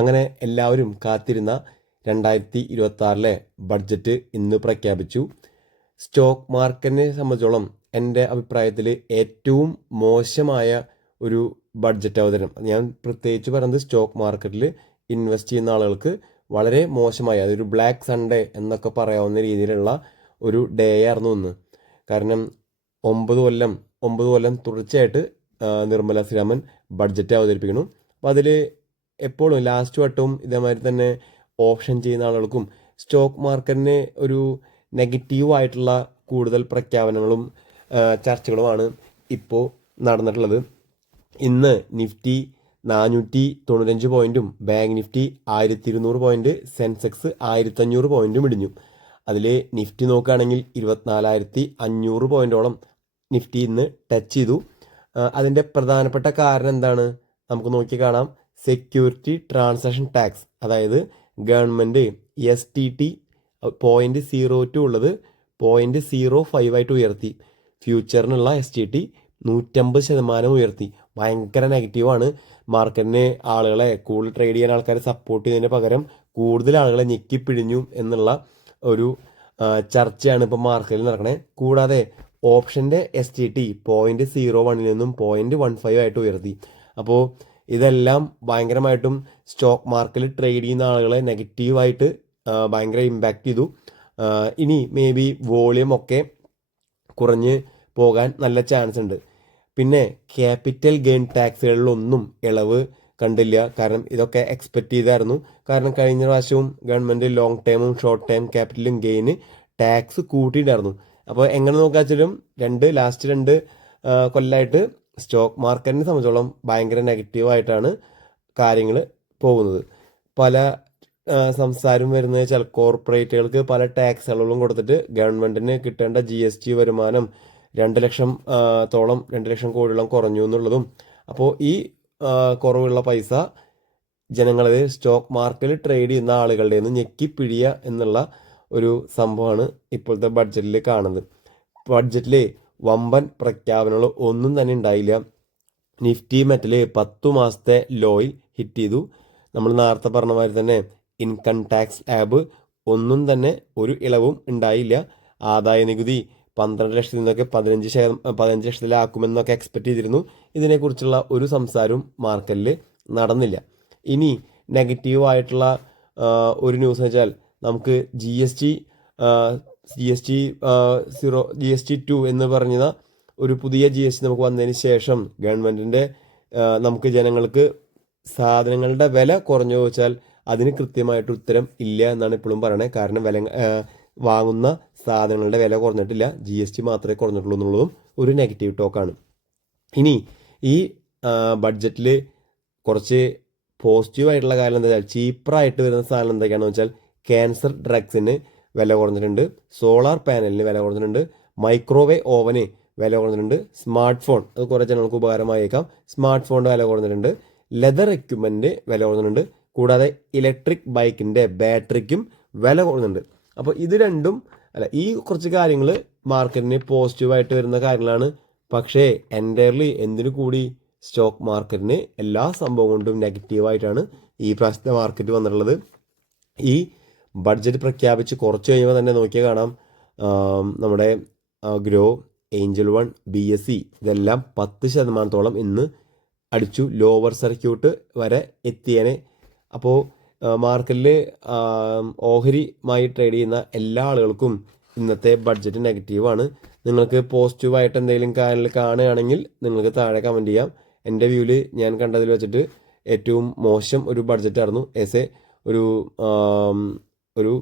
അങ്ങനെ എല്ലാവരും കാത്തിരുന്ന 2026 ബഡ്ജറ്റ് ഇന്ന് പ്രഖ്യാപിച്ചു. സ്റ്റോക്ക് മാർക്കറ്റിനെ സംബന്ധിച്ചോളം എൻ്റെ അഭിപ്രായത്തിൽ ഏറ്റവും മോശമായ ഒരു ബഡ്ജറ്റ് അവതരണം. ഞാൻ പ്രത്യേകിച്ച് പറയുന്നത് സ്റ്റോക്ക് മാർക്കറ്റിൽ ഇൻവെസ്റ്റ് ചെയ്യുന്ന ആളുകൾക്ക് വളരെ മോശമായ, അതൊരു ബ്ലാക്ക് സൺഡേ എന്നൊക്കെ പറയാവുന്ന രീതിയിലുള്ള ഒരു ഡേ ആയിരുന്നു ഇന്ന്. കാരണം 9 കൊല്ലം തുടർച്ചയായിട്ട് നിർമ്മല സീതാരാമൻ ബഡ്ജറ്റ് അവതരിപ്പിക്കുന്നു. അപ്പോൾ അതിൽ എപ്പോഴും ലാസ്റ്റ് വട്ടവും ഇതേമാതിരി തന്നെ ഓപ്ഷൻ ചെയ്യുന്ന ആളുകൾക്കും സ്റ്റോക്ക് മാർക്കറ്റിന് ഒരു നെഗറ്റീവായിട്ടുള്ള കൂടുതൽ പ്രഖ്യാപനങ്ങളും ചർച്ചകളുമാണ് ഇപ്പോൾ നടന്നിട്ടുള്ളത്. ഇന്ന് നിഫ്റ്റി 495 പോയിന്റും ബാങ്ക് നിഫ്റ്റി 1200 പോയിന്റ്, സെൻസെക്സ് 1500 പോയിന്റും ഇടിഞ്ഞു. അതിൽ നിഫ്റ്റി നോക്കുകയാണെങ്കിൽ 24,500 പോയിന്റോളം നിഫ്റ്റി ഇന്ന് ടച്ച് ചെയ്തു. അതിൻ്റെ പ്രധാനപ്പെട്ട കാരണം എന്താണ് നമുക്ക് നോക്കി കാണാം. സെക്യൂരിറ്റി ട്രാൻസാക്ഷൻ ടാക്സ്, അതായത് ഗവൺമെൻറ് STT 0.02 ഉള്ളത് 0.05 ആയിട്ട് ഉയർത്തി. ഫ്യൂച്ചറിനുള്ള STT 150% ഉയർത്തി. ഭയങ്കര നെഗറ്റീവാണ്. മാർക്കറ്റിന് ആളുകളെ കൂടുതൽ ട്രേഡ് ചെയ്യാൻ ആൾക്കാരെ സപ്പോർട്ട് ചെയ്യുന്നതിന് പകരം കൂടുതൽ ആളുകളെ ഞെക്കിപ്പിഴിഞ്ഞു എന്നുള്ള ഒരു ചർച്ചയാണ് ഇപ്പോൾ മാർക്കറ്റിൽ നടക്കണേ. കൂടാതെ ഓപ്ഷൻ്റെ STT 0.01 നിന്നും 0.15 ആയിട്ട് ഉയർത്തി. അപ്പോൾ ഇതെല്ലാം ഭയങ്കരമായിട്ടും സ്റ്റോക്ക് മാർക്കറ്റിൽ ട്രേഡ് ചെയ്യുന്ന ആളുകളെ നെഗറ്റീവായിട്ട് ഭയങ്കര ഇമ്പാക്റ്റ് ചെയ്തു. ഇനി മേ ബി വോളിയം ഒക്കെ കുറഞ്ഞ് പോകാൻ നല്ല ചാൻസ് ഉണ്ട്. പിന്നെ ക്യാപിറ്റൽ ഗെയിൻ ടാക്സുകളിലൊന്നും ഇളവ് കണ്ടില്ല. കാരണം ഇതൊക്കെ എക്സ്പെക്റ്റ് ചെയ്തായിരുന്നു. കാരണം കഴിഞ്ഞ പ്രാവശ്യവും ഗവൺമെൻറ് ലോങ് ടേമും ഷോർട്ട് ടേം ക്യാപിറ്റലും ഗെയിന് ടാക്സ് കൂട്ടിയിട്ടായിരുന്നു. അപ്പോൾ എങ്ങനെ നോക്കാച്ചാലും ലാസ്റ്റ് രണ്ട് കൊല്ലമായിട്ട് സ്റ്റോക്ക് മാർക്കറ്റിനെ സംബന്ധിച്ചോളം ഭയങ്കര നെഗറ്റീവായിട്ടാണ് കാര്യങ്ങൾ പോകുന്നത്. പല സംസാരം വരുന്നത് വെച്ചാൽ കോർപ്പറേറ്റുകൾക്ക് പല ടാക്സുകളും കൊടുത്തിട്ട് ഗവൺമെൻറ്റിന് കിട്ടേണ്ട GST വരുമാനം 2 ലക്ഷം കോടിയോളം കുറഞ്ഞു എന്നുള്ളതും. അപ്പോൾ ഈ കുറവുള്ള പൈസ ജനങ്ങളത് സ്റ്റോക്ക് മാർക്കറ്റിൽ ട്രേഡ് ചെയ്യുന്ന ആളുകളുടെ നിന്ന് ഞെക്കിപ്പിഴിയുക എന്നുള്ള ഒരു സംഭവമാണ് ഇപ്പോഴത്തെ ബഡ്ജറ്റിൽ കാണുന്നത്. ബഡ്ജറ്റിൽ വമ്പൻ പ്രഖ്യാപനങ്ങൾ ഒന്നും തന്നെ ഉണ്ടായില്ല. നിഫ്റ്റി മെറ്റൽ 10 മാസത്തെ ലോയിൽ ഹിറ്റ് ചെയ്തു. നമ്മൾ നേരത്തെ പറഞ്ഞ മാതിരി തന്നെ ഇൻകം ടാക്സ് ലാബ് ഒന്നും തന്നെ ഒരു ഇളവും ഉണ്ടായില്ല. ആദായ നികുതി 12 ലക്ഷത്തിൽ നിന്നൊക്കെ 15 ലക്ഷത്തിലാക്കുമെന്നൊക്കെ എക്സ്പെക്റ്റ് ചെയ്തിരുന്നു. ഇതിനെക്കുറിച്ചുള്ള ഒരു സംസാരവും മാർക്കറ്റിൽ നടന്നില്ല. ഇനി നെഗറ്റീവായിട്ടുള്ള ഒരു ന്യൂസ് എന്ന് വെച്ചാൽ നമുക്ക് GST 2 എന്ന് പറഞ്ഞ ഒരു പുതിയ GST നമുക്ക് വന്നതിന് ശേഷം ഗവൺമെൻറ്റിൻ്റെ നമുക്ക് ജനങ്ങൾക്ക് സാധനങ്ങളുടെ വില കുറഞ്ഞു വെച്ചാൽ അതിന് കൃത്യമായിട്ട് ഉത്തരം ഇല്ല എന്നാണ് ഇപ്പോഴും പറയണത്. കാരണം വാങ്ങുന്ന സാധനങ്ങളുടെ വില കുറഞ്ഞിട്ടില്ല, GST മാത്രമേ കുറഞ്ഞിട്ടുള്ളൂ എന്നുള്ളതും ഒരു നെഗറ്റീവ് ടോക്കാണ്. ഇനി ഈ ബഡ്ജറ്റിൽ കുറച്ച് പോസിറ്റീവായിട്ടുള്ള കാര്യം എന്താ വെച്ചാൽ ചീപ്പറായിട്ട് വരുന്ന സാധനം എന്തൊക്കെയാണെന്ന് വെച്ചാൽ ക്യാൻസർ ഡ്രഗ്സിന് വില കുറഞ്ഞിട്ടുണ്ട്, സോളാർ പാനലിന് വില കുറഞ്ഞിട്ടുണ്ട്, മൈക്രോവേവ് ഓവന് വില കുറഞ്ഞിട്ടുണ്ട്, സ്മാർട്ട് ഫോൺ അത് കുറേ ജനങ്ങൾക്ക് ഉപകാരമായേക്കാം, സ്മാർട്ട് ഫോണിൻ്റെ വില കുറഞ്ഞിട്ടുണ്ട്, ലെതർ എക്യുപ്മെൻറ്റ് വില കുറഞ്ഞിട്ടുണ്ട്, കൂടാതെ ഇലക്ട്രിക് ബൈക്കിൻ്റെ ബാറ്ററിക്കും വില കുറഞ്ഞിട്ടുണ്ട്. അപ്പോൾ ഇത് രണ്ടും ഈ കുറച്ച് കാര്യങ്ങൾ മാർക്കറ്റിന് പോസിറ്റീവായിട്ട് വരുന്ന കാര്യങ്ങളാണ്. പക്ഷേ എൻ്റയർലി എന്തിനു കൂടി സ്റ്റോക്ക് മാർക്കറ്റിന് എല്ലാ സംഭവം കൊണ്ടും നെഗറ്റീവായിട്ടാണ് ഈ പ്രാവശ്യത്തെ മാർക്കറ്റ് വന്നിട്ടുള്ളത്. ഈ ബഡ്ജറ്റ് പ്രഖ്യാപിച്ച് കുറച്ച് കഴിയുമ്പോൾ തന്നെ നോക്കിയാൽ കാണാം നമ്മുടെ ഗ്രോ, ഏഞ്ചൽ വൺ, BSE ഇതെല്ലാം 10% ഇന്ന് അടിച്ചു. ലോവർ സർക്യൂട്ട് വരെ എത്തിയേനെ. അപ്പോൾ മാർക്കറ്റിൽ ഓഹരിയുമായി ട്രേഡ് ചെയ്യുന്ന എല്ലാ ആളുകൾക്കും ഇന്നത്തെ ബഡ്ജറ്റ് നെഗറ്റീവാണ്. നിങ്ങൾക്ക് പോസിറ്റീവായിട്ട് എന്തെങ്കിലും കാര്യങ്ങൾ കാണുകയാണെങ്കിൽ നിങ്ങൾക്ക് താഴെ കമൻറ്റ് ചെയ്യാം. എൻ്റെ വ്യൂവിൽ ഞാൻ കണ്ടതിൽ വെച്ചിട്ട് ഏറ്റവും മോശം ഒരു ബഡ്ജറ്റായിരുന്നു. ഒരു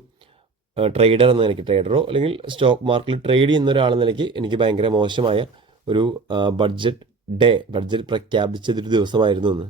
ട്രേഡർ എന്ന നിലയ്ക്ക്, ട്രേഡറോ അല്ലെങ്കിൽ സ്റ്റോക്ക് മാർക്കറ്റിൽ ട്രേഡ് ചെയ്യുന്ന ഒരാളെന്ന നിലയ്ക്ക് എനിക്ക് ഭയങ്കര മോശമായ ഒരു ബഡ്ജറ്റ് പ്രഖ്യാപിച്ചതൊരു ദിവസമായിരുന്നു ഇന്ന്.